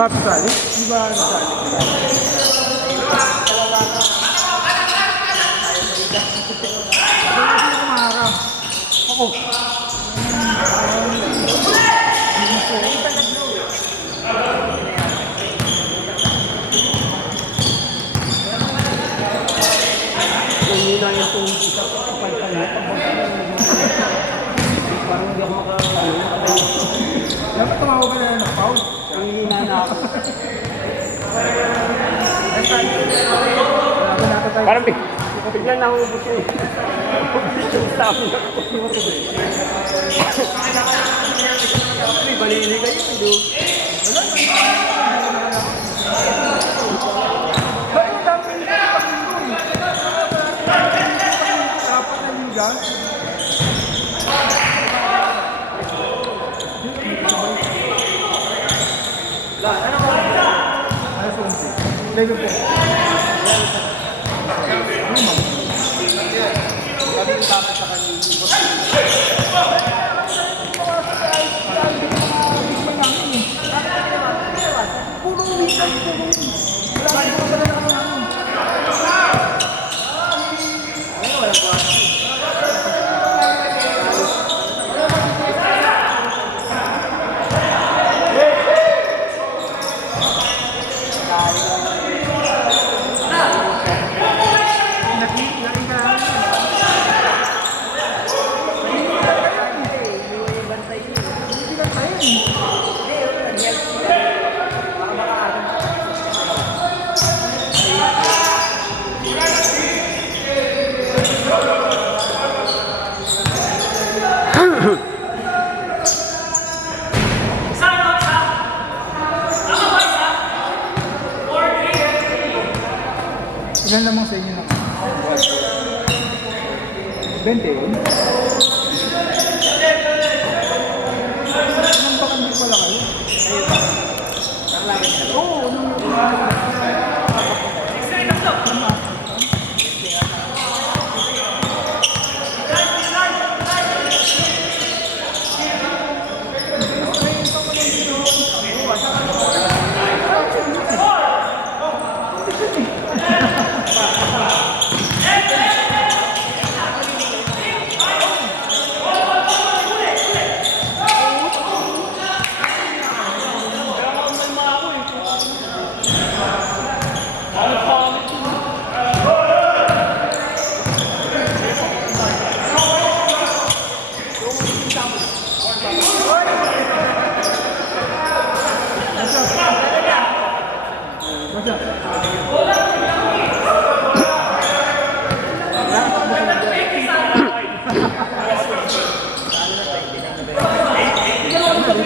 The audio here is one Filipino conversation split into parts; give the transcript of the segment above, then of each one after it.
Papi sali? Di ba nasali? Ako. Hindi na yung itong isa kapal-pal mo. Parang hindi ako makakalayo. Dapat tumawag ka na ng foul. Ang hihina na ako. Parang biglang nahubos yun. Yung stamina ko. May balili kayo. Bakit ang dami nito pag-inom? Dapat na liga. Alas 11. Level po. Sabi yung dapat sa kanina. Puro weekend, puro weekend. Wala ka pala na kami namin. Ilan lamang sa inyo na? 20 yun? Nang baka hindi pala kayo? Oo, nung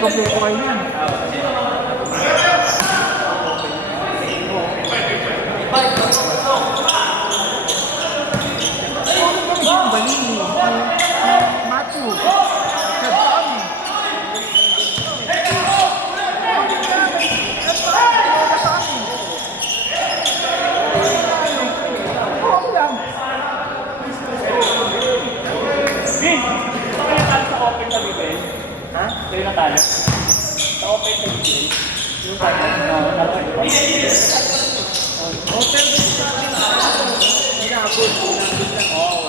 kompleto kayo yan. Matthew. Kayo natalo? Sa open na yun. Yung kaya? Open din sa akin. Hinabot. Oo.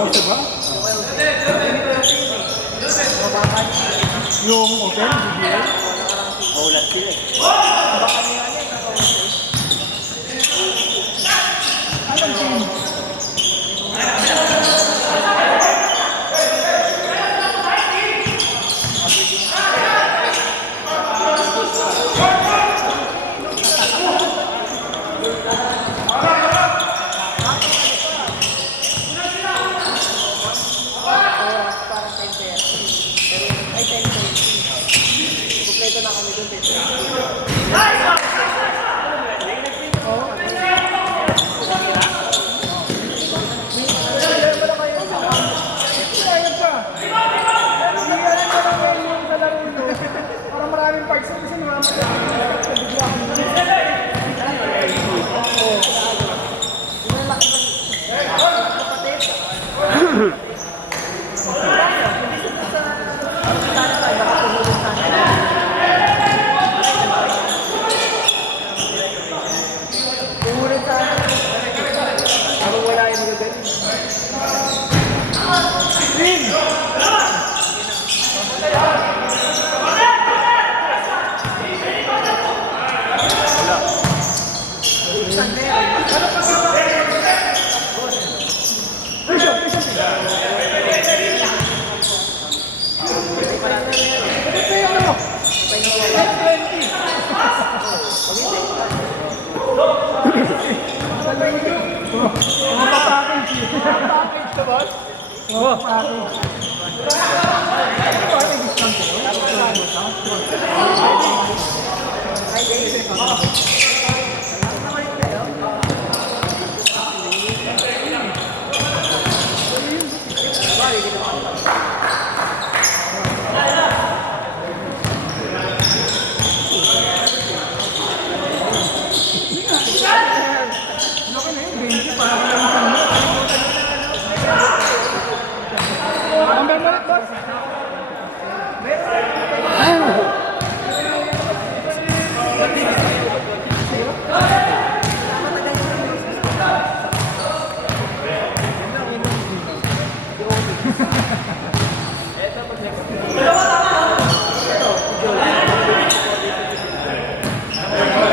Ito ba? Yung open, BBL? Ulat sila. Anong team? Kompleto na kami doon.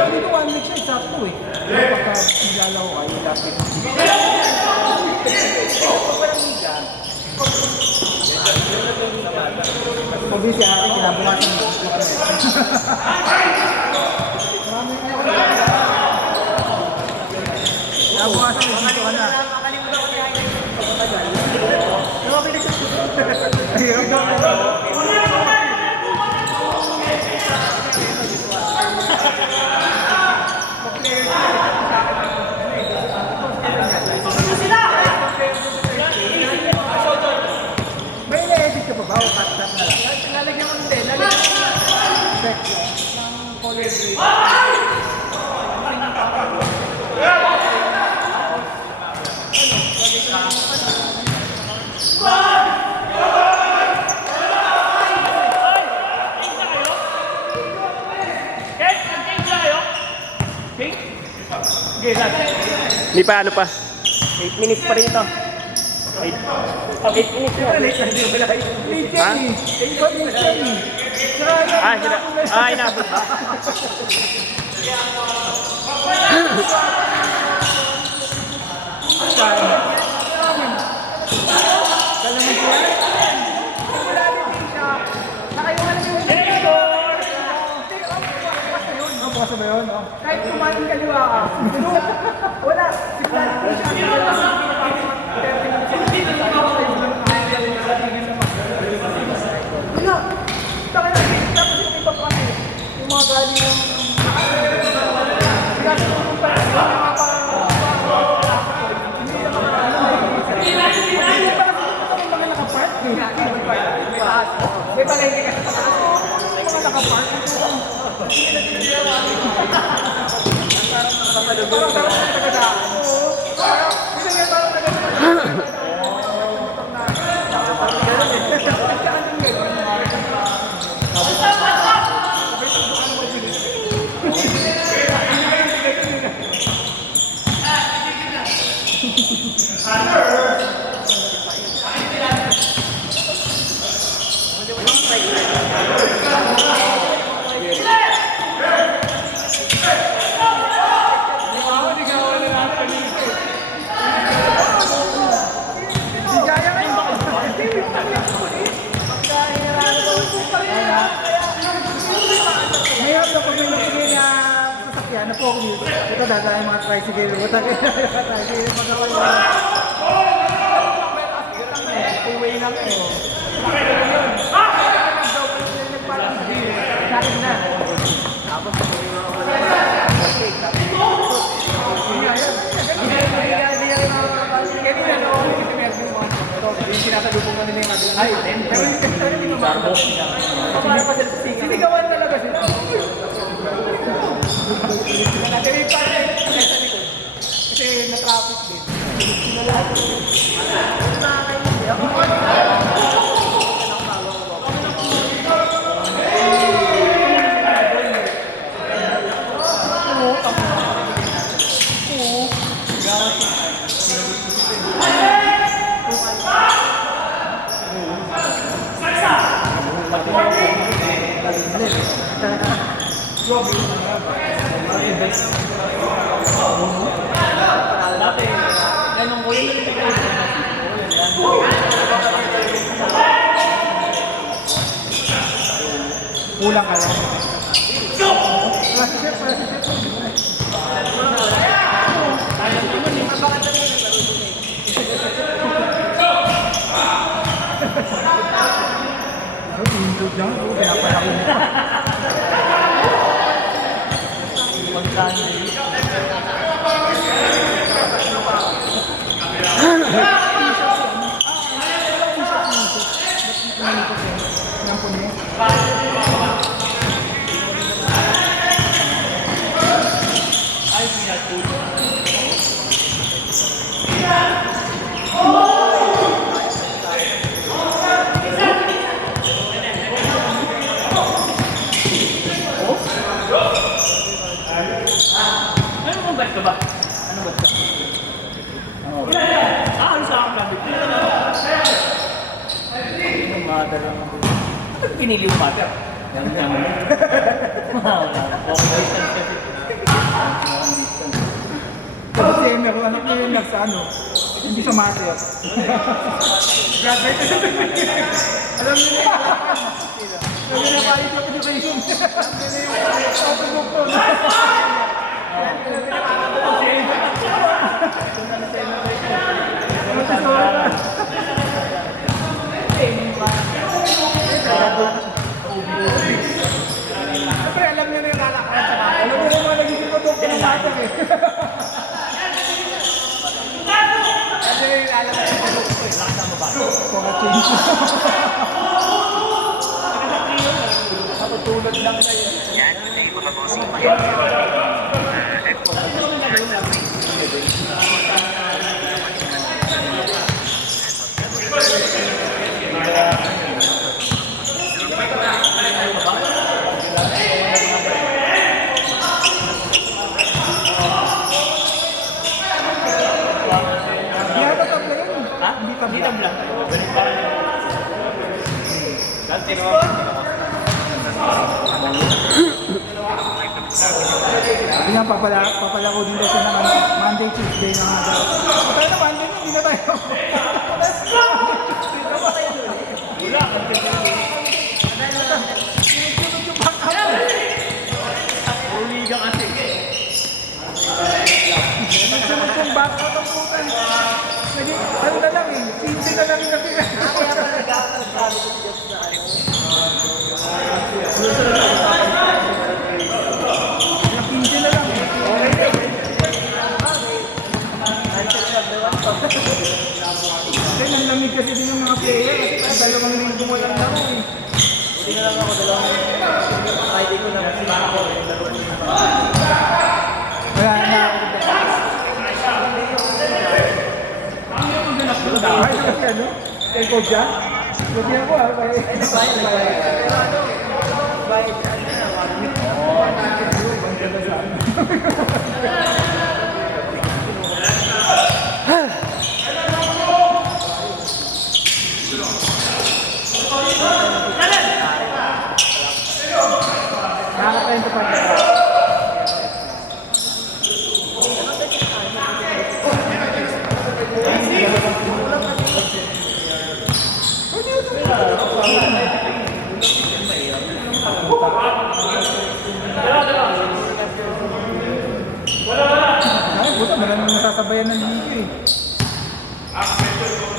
Dito 1 week siya, eksakto eh. Pagka nilalaw ka, yung last week. Pag busy akin, kinabukasan mo. Maraming ayaw na. Kinabukasan mo, dito ka na. Ayun, may i-edit ka pa ba o cut na lang? Lalagyan mo din, lalagyan mo check ng color grade. Hindi pa ano pa. 8 minutes pa rin ito. 8 minutes na. Ha? Ah, sila. Ah, inabot ba? Bukas ba yun? Kahit kumain kaliwa ka. Wala. Wala. Taka na. Tapos yung iba pa yung mga galing yung may palengke ka sa pataas. Mga nakapark. Parang tagadaan. Mayroon na pag may nakunin na sasakyan na po ako ito dadaan yung mga tricycle. Tricycle magawa yun. Two-way lang ito. Sakin na. Tapos yung sinasalubong mo nila yung magaling. Ay, pero yung kasi hindi mo makakabos. Sinigawan talaga sila. Kasi na-traffic din. Grabe. lang kaya. Klase chef. Indog lang, pinapalaki mo. Ano bang bet ka ba? Ano bet ka? Ano sa akin lang dito? Ano mother lang ako? Ano pinili yung mother? Yan naman. Wala. Okay, distance kasi. Kasi meron anak niya yung nasa ano, hindi sa master. Graduate. Alam niyo na yung alam niyo na college of education. Alam niyo na yung autobook ko. Siyempre alam niyo na yung lalakaran sa mga. Alam niyo na yung mga nagiging produkto ng master eh. Ano yung lalakaran sa produkto eh? Lasa mo ba? Mga change. Matutulad lang kayo. Yan, today mga bossing. Hindi ata tabla yun. Ha? Hindi Hindi tabla. tabla. Ganun pa. Dati no? Hindi nga, papala ko din daw siya ng ano, Monday, Tuesday na nga daw. Patay na Monday, hindi na tayo. Wala. Sunod yung backup. Uli ka kasi. Sunod yung backup ang putan. Naging, ano na lang eh, 15 na lang yung natira. Pinsin na lang eh. Kasi nanglamig kasi din yung mga player kasi parang 2 linggo mo lang laro eh. Hindi na lang ako dalawang ID ko na kasi ako. Kaya na. Ay, kasi ano? Kay Coach Jan? Sabi ako ah, nakakapento pa rin. Ay, buta, maraming nasasabayan ng liga eh.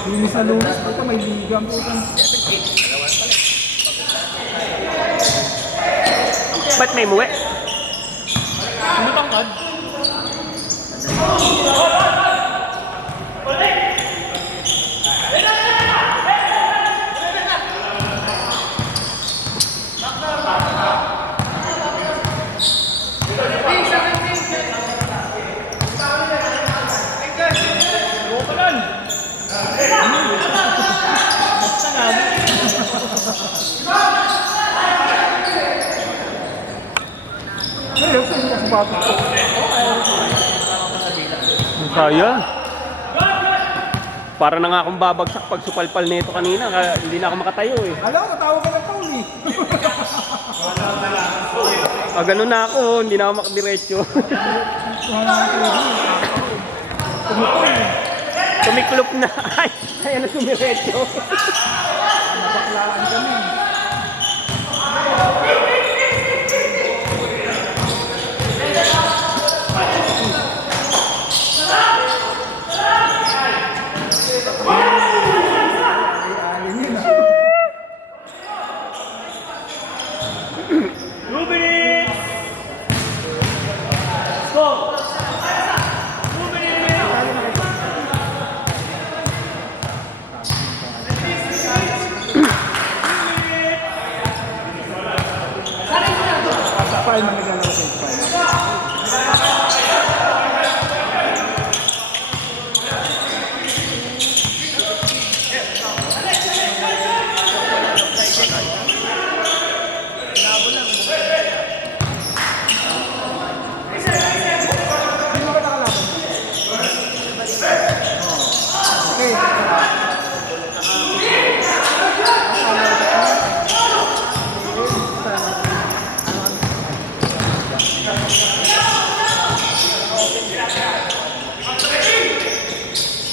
Linis na lunas, buta, may liga ang putang. Ba't may muwi? Ano tangkad? Ayun, saan yung bago ko? Kaya. Para na nga akong babagsak pag supalpal nito kanina, kaya hindi na ako makatayo eh. Alam ko, natawag ka ng Paul eh. Ganun na ako, hindi na ako makadiretso. Tumutol eh. Tumiklop na. Ay, ayan na tumiretso. Nabaklaan kami.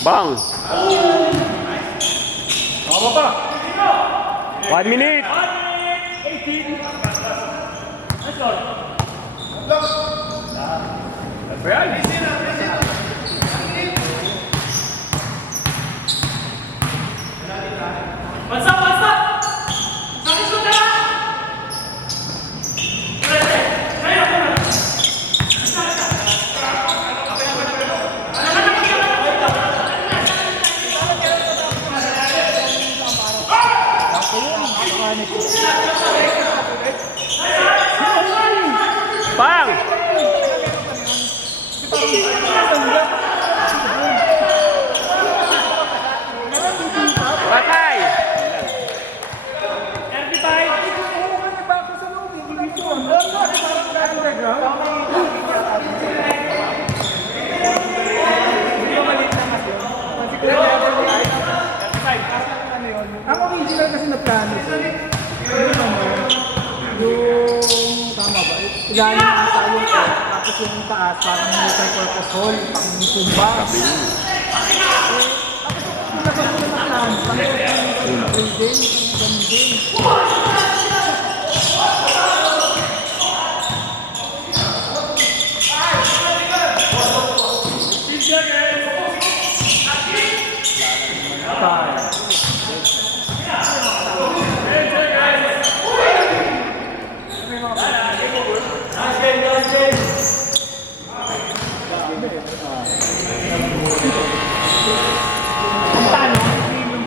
Bang! Tama pa! 1 minute! 18! Let's go! Ayan! What's up? What's up? Sakit ko na! Bang! Patay! 35! Ang original kasi na plano ko, yung tama ba? Ilalim ng tayo ko, tapos yung taas, parang multi-purpose hall, pang tumba. Tapos yung labas ko na plano, pang building, ganun din.